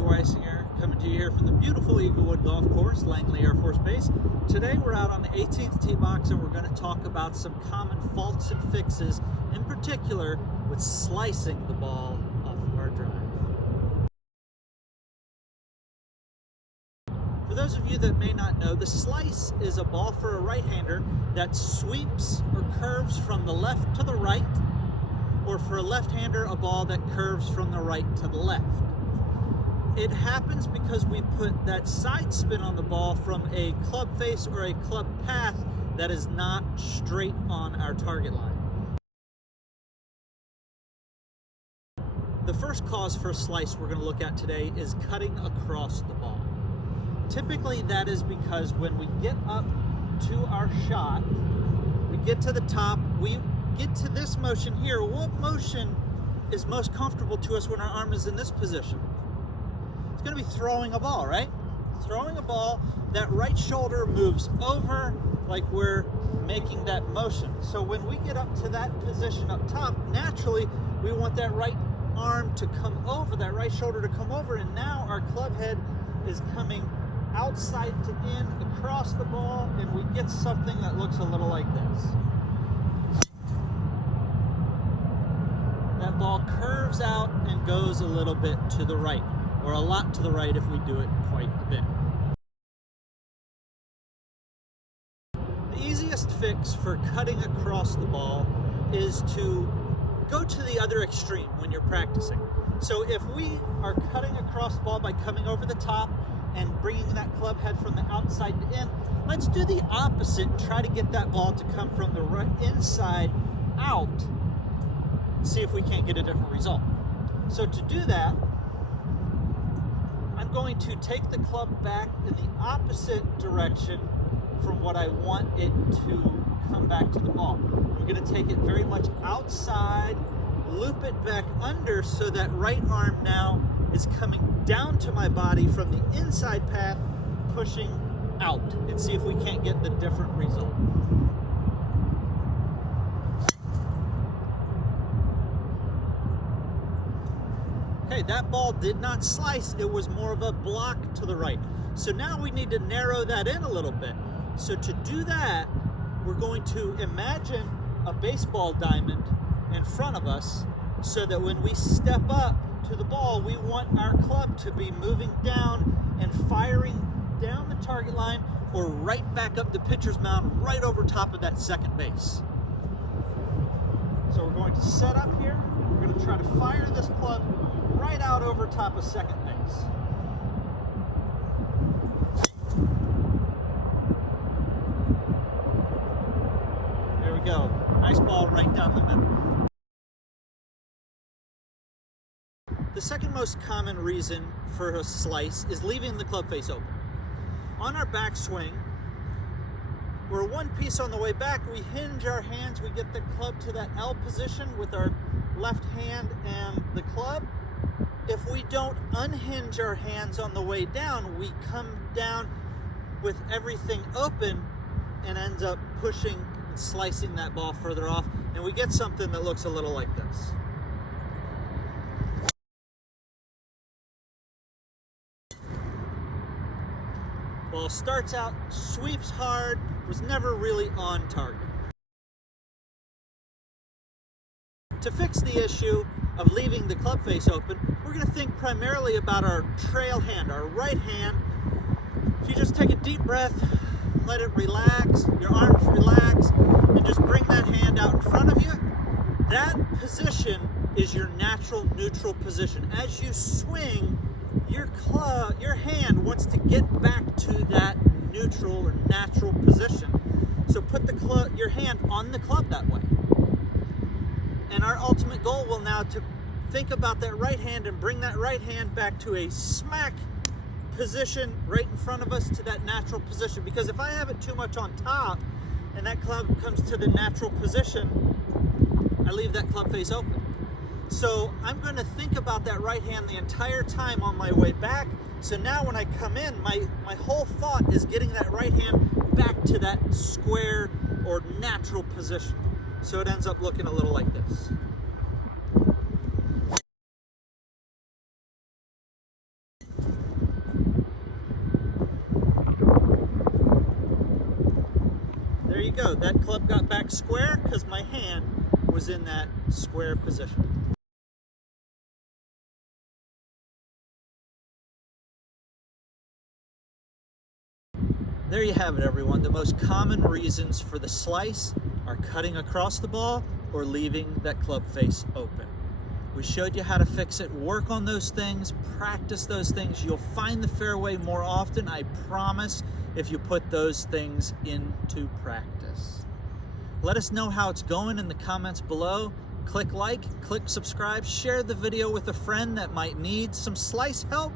Weisinger, coming to you here from the beautiful Eaglewood Golf Course, Langley Air Force Base. Today we're out on the 18th tee box and we're going to talk about some common faults and fixes, in particular with slicing the ball off of our drive. For those of you that may not know, the slice is a ball for a right-hander that sweeps or curves from the left to the right, or for a left-hander, a ball that curves from the right to the left. It happens because we put that side spin on the ball from a club face or a club path that is not straight on our target line. The first cause for a slice we're going to look at today is cutting across the ball. Typically that is because when we get up to our shot, we get to the top, we get to this motion here. What motion is most comfortable to us when our arm is in this position? It's going to be throwing a ball, right? Throwing a ball, that right shoulder moves over like we're making that motion. So when we get up to that position up top, naturally we want that right arm to come over, that right shoulder to come over, and now our club head is coming outside to in across the ball, and we get something that looks a little like this. That ball curves out and goes a little bit to the right, or a lot to the right if we do it quite a bit. The easiest fix for cutting across the ball is to go to the other extreme when you're practicing. So if we are cutting across the ball by coming over the top and bringing that club head from the outside to in, let's do the opposite and try to get that ball to come from the right inside out. See if we can't get a different result. So to do that, I'm going to take the club back in the opposite direction from what I want it to come back to the ball. We're going to take it very much outside, loop it back under so that right arm now is coming down to my body from the inside path, pushing out, and see if we can't get the different result. Okay, that ball did not slice, it was more of a block to the right. So now we need to narrow that in a little bit. So to do that, we're going to imagine a baseball diamond in front of us so that when we step up to the ball, we want our club to be moving down and firing down the target line or right back up the pitcher's mound, right over top of that second base. So we're going to set up here. We're going to try to fire this club right out over top of second base. There we go. Nice ball right down the middle. The second most common reason for a slice is leaving the club face open. On our backswing, we're one piece on the way back, we hinge our hands, we get the club to that L position with our left hand and the club. If we don't unhinge our hands on the way down, we come down with everything open and ends up pushing and slicing that ball further off, and we get something that looks a little like this. Ball starts out, sweeps hard, was never really on target. To fix the issue of leaving the club face open, we're going to think primarily about our trail hand, our right hand. If you just take a deep breath, let it relax, your arms relax, and just bring that hand out in front of you, that position is your natural neutral position. As you swing, your hand wants to get back to that neutral or natural position. So put your hand on the club that way. And our ultimate goal will now to think about that right hand and bring that right hand back to a smack position right in front of us to that natural position. Because if I have it too much on top and that club comes to the natural position, I leave that club face open. So I'm going to think about that right hand the entire time on my way back. So now when I come in, my whole thought is getting that right hand back to that square or natural position. So it ends up looking a little like this. you go. That club got back square because my hand was in that square position. There you have it, everyone. The most common reasons for the slice are cutting across the ball or leaving that club face open. We showed you how to fix it. Work on those things, practice those things. You'll find the fairway more often, I promise, if you put those things into practice. Let us know how it's going in the comments below. Click like, click subscribe, share the video with a friend that might need some slice help.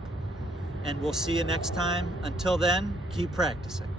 And we'll see you next time. Until then, keep practicing.